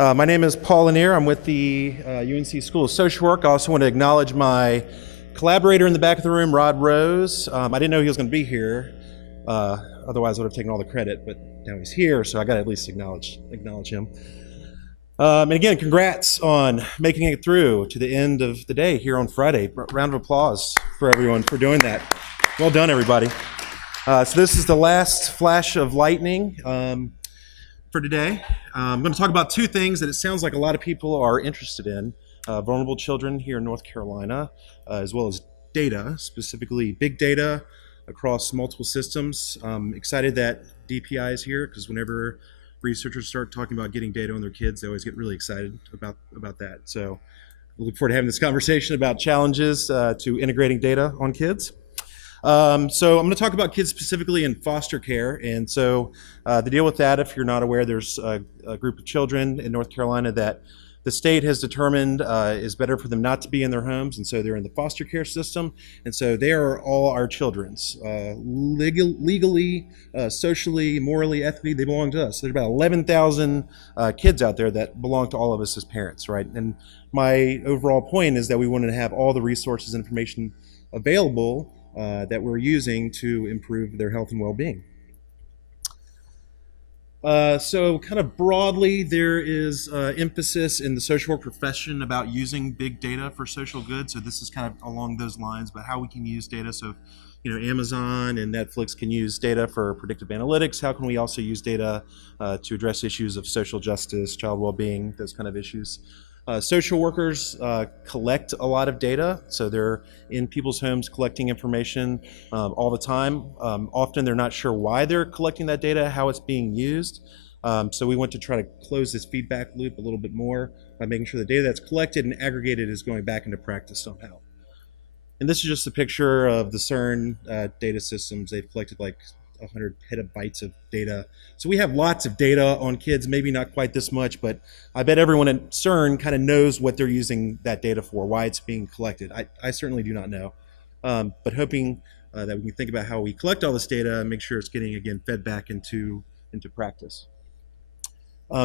My name is Paul Lanier. I'm with the UNC School of Social Work. I also want to acknowledge my collaborator in the back of the room, Rod Rose. I didn't know he was going to be here. Otherwise, I would have taken all the credit, but now he's here, so I got to at least acknowledge him. And again, congrats on making it through to the end of the day here on Friday. Round of applause for everyone for doing that. Well done, everybody. So this is the last flash of lightning for today. I'm going to talk about two things that it sounds like a lot of people are interested in. Vulnerable children here in North Carolina, as well as data, specifically big data across multiple systems. I'm excited that DPI is here because whenever researchers start talking about getting data on their kids, they always get really excited about that. So we look forward to having this conversation about challenges to integrating data on kids. So I'm going to talk about kids specifically in foster care. And so the deal with that, if you're not aware, there's a group of children in North Carolina that the state has determined is better for them not to be in their homes. And so they're in the foster care system. And so they are all our children's. Legally, socially, morally, ethically, they belong to us. So there's about 11,000 kids out there that belong to all of us as parents, right? And my overall point is that we wanted to have all the resources and information available that we're using to improve their health and well-being. So kind of broadly, there is emphasis in the social work profession about using big data for social good. So this is kind of along those lines, but how we can use data. So, you know, Amazon and Netflix can use data for predictive analytics. How can we also use data to address issues of social justice, child well-being, those kind of issues? Social workers collect a lot of data, so they're in people's homes collecting information all the time. Often they're not sure why they're collecting that data, how it's being used. So we want to try to close this feedback loop a little bit more by making sure the data that's collected and aggregated is going back into practice somehow. And this is just a picture of the CERN data systems. They've collected like 100 petabytes of data. So we have lots of data on kids, maybe not quite this much, but I bet everyone at CERN kind of knows what they're using that data for, why it's being collected. I certainly do not know, but hoping that we can think about how we collect all this data and make sure it's getting, again, fed back into practice.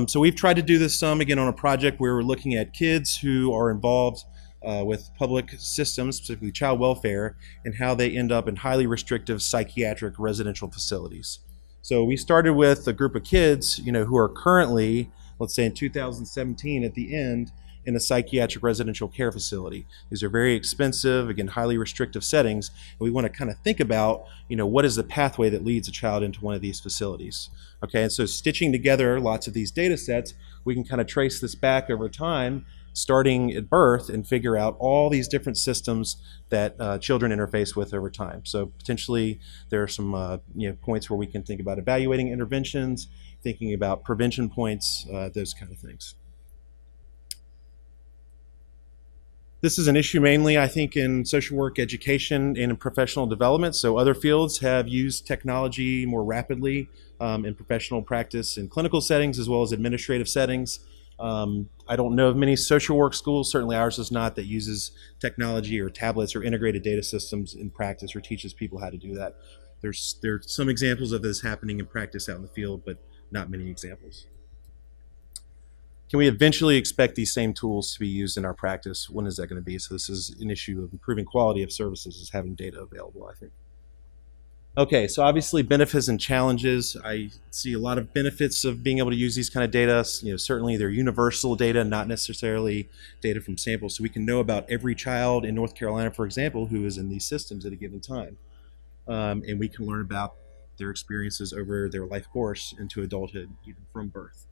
So we've tried to do this again, on a project where we're looking at kids who are involved with public systems, specifically child welfare, and how they end up in highly restrictive psychiatric residential facilities. So we started with a group of kids, who are currently, let's say in 2017 at the end, in a psychiatric residential care facility. These are very expensive, again, highly restrictive settings. And we want to kind of think about, what is the pathway that leads a child into one of these facilities? Okay, and so stitching together lots of these data sets, we can kind of trace this back over time, starting at birth, and figure out all these different systems that children interface with over time. So potentially there are some points where we can think about evaluating interventions, thinking about prevention points, those kind of things. This is an issue mainly, I think, in social work, education, and in professional development. So other fields have used technology more rapidly in professional practice in clinical settings as well as administrative settings. I don't know of many social work schools, certainly ours is not, that uses technology or tablets or integrated data systems in practice or teaches people how to do that. There's some examples of this happening in practice out in the field, but not many examples. Can we eventually expect these same tools to be used in our practice? When is that going to be? So this is an issue of improving quality of services, is having data available, I think. Okay, so obviously benefits and challenges. I see a lot of benefits of being able to use these kind of data. Certainly they're universal data, not necessarily data from samples. So we can know about every child in North Carolina, for example, who is in these systems at a given time. And we can learn about their experiences over their life course into adulthood, even from birth.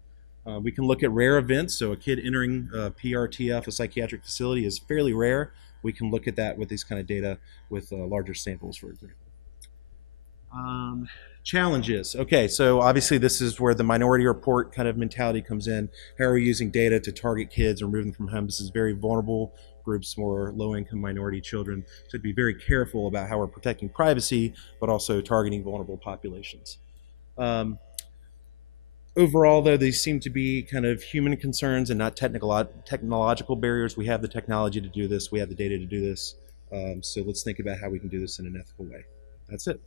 We can look at rare events. So a kid entering PRTF, a psychiatric facility, is fairly rare. We can look at that with these kind of data with larger samples, for example. Challenges. Okay, so obviously this is where the minority report kind of mentality comes in. How are we using data to target kids or remove them from home? This is very vulnerable groups, more low-income minority children. So to be very careful about how we're protecting privacy, but also targeting vulnerable populations. Overall, though, these seem to be kind of human concerns and not technological barriers. We have the technology to do this. We have the data to do this. So let's think about how we can do this in an ethical way. That's it.